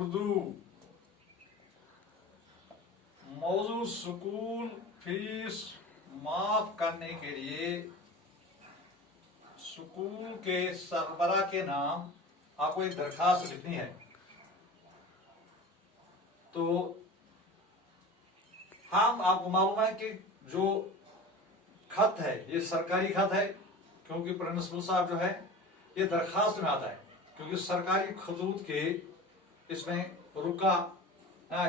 उर्दू। मौजूद school fees माफ करने के लिए स्कूल के सरबरा के नाम आपको एक दरखास्त लिखनी है। तो हम आपको मालूम है कि जो खत है ये सरकारी खत है, क्योंकि प्रिंसिपल साहब जो है ये दरखास्त में आता है, क्योंकि सरकारी खतूत के इसमें रुका,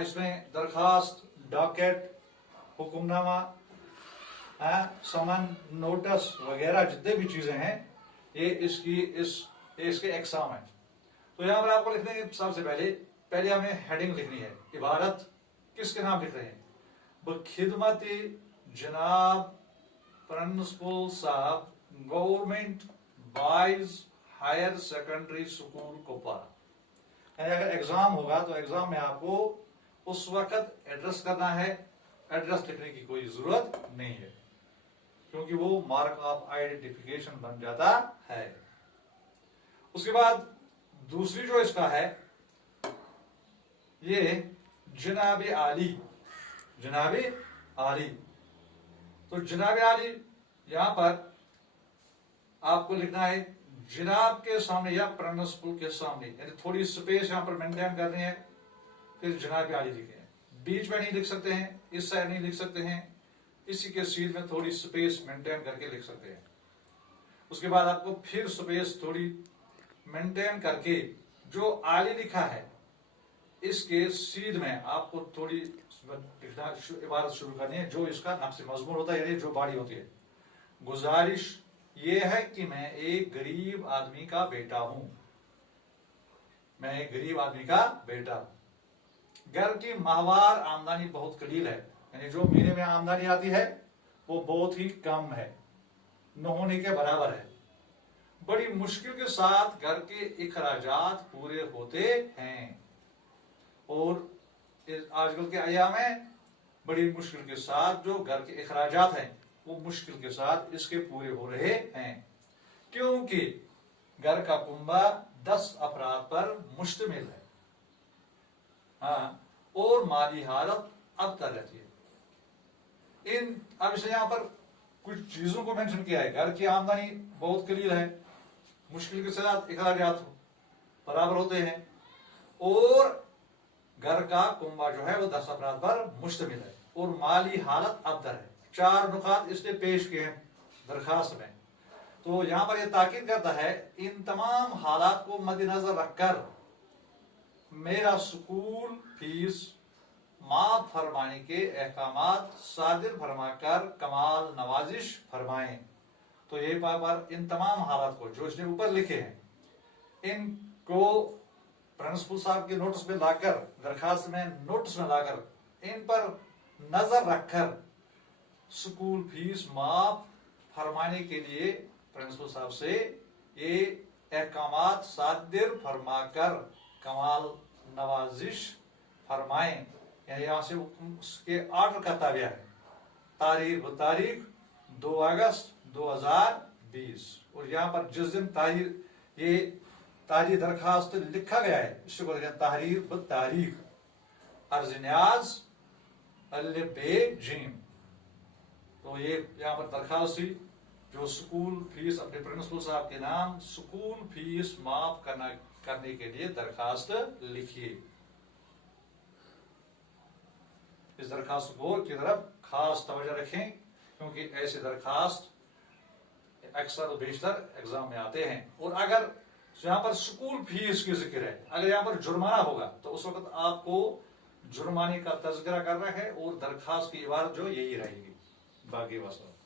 इसमें दरखास्त, डॉकेट, हुक्मनामा, समन, नोटिस वगैरह जितने भी चीजें हैं ये इसके एग्जाम है। तो यहां पर आपको लिखने के सबसे पहले हमें हेडिंग लिखनी है। इबारत किसके नाम लिख रहे हैं? बखिदमती जनाब प्रिंसिपल साहब, government boys higher secondary school Kupwara. अगर एग्जाम होगा तो एग्जाम में आपको उस वक्त एड्रेस करना है, एड्रेस लिखने की कोई जरूरत नहीं है, क्योंकि वो मार्क ऑफ आइडेंटिफिकेशन बन जाता है। उसके बाद दूसरी जो इसका है ये जनाब आली। तो जनाब आली यहां पर आपको लिखना है जनाब के सामने या प्रिंसिपल के सामने, यानी थोड़ी स्पेस यहां पर मेंटेन करनी है। फिर जनाब आली लिखे, बीच में नहीं लिख सकते हैं, इस साइड नहीं लिख सकते हैं, इसी के सीध में थोड़ी स्पेस मेंटेन करके लिख सकते हैं। उसके बाद आपको फिर स्पेस थोड़ी मेंटेन करके जो आली लिखा है इसके सीध में आपको थोड़ी इबारत शुरू करनी है, जो इसका नक्श मजमून होता है, यानी जो बॉडी होती है। गुजारिश ये है कि मैं एक गरीब आदमी का बेटा हूं, मैं एक गरीब आदमी का बेटा। घर की माहवार आमदनी बहुत कलील है, यानी जो महीने में आमदनी आती है वो बहुत ही कम है, न होने के बराबर है। बड़ी मुश्किल के साथ घर के इखराजात पूरे होते हैं, और आजकल के अय्याम में बड़ी मुश्किल के साथ जो घर के इखराजात हैं वो मुश्किल के साथ इसके पूरे हो रहे हैं, क्योंकि घर का कुंबा 10 अफराद पर मुश्तमिल है। और माली हालत अब तक रहती है। अब इसे यहां पर कुछ चीजों को मेंशन किया है। घर की आमदनी बहुत कलील है, मुश्किल के साथ इखराजात बराबर होते हैं, और घर का कुंबा जो है वो 10 अफराद पर मुश्तमिल है, और माली हालत अबतर है। 4 नुकात इसने पेश किए हैं दरखास्त में। तो यहां पर यह ताकीद करता है इन तमाम हालात को मद्देनजर रखकर मेरा स्कूल फीस माफ फरमाने के अहकामात सादिर फरमाकर कमाल नवाजिश फरमाएं। तो ये पर इन तमाम हालात को जो इसने ऊपर लिखे हैं इनको प्रिंसिपल साहब के नोटिस में लाकर, दरखास्त में नोटिस में लाकर इन पर नजर रखकर स्कूल फीस माफ फरमाने के लिए प्रिंसिपल साहब से ये अहकामात सादिर फरमाकर कमाल नवाजिश फरमाएं, यानी यहां से उसके ऑर्डर का ताबिया है। तारीख 2 अगस्त 2020, और यहां पर जिस दिन तारीख दरखास्त लिखा गया है इसको बोलते हैं तहरीर ब तारीख, अर्ज न्याज अलिफ बे जीम। तो ये यहाँ पर दरखास्त थी जो स्कूल फीस अपने प्रिंसिपल साहब के नाम स्कूल फीस माफ करने के लिए दरखास्त लिखिए। इस दरखास्त की तरफ खास तवज्जो रखें, क्योंकि ऐसे दरखास्त अक्सर और बेशतर एग्जाम में आते हैं। और अगर यहाँ पर स्कूल फीस की जिक्र है, अगर यहाँ पर जुर्माना होगा तो उस वक्त आपको जुर्माने का तज़किरा करना है, और दरखास्त की इबारत जो यही रहेगी। बाकी वसल्लम।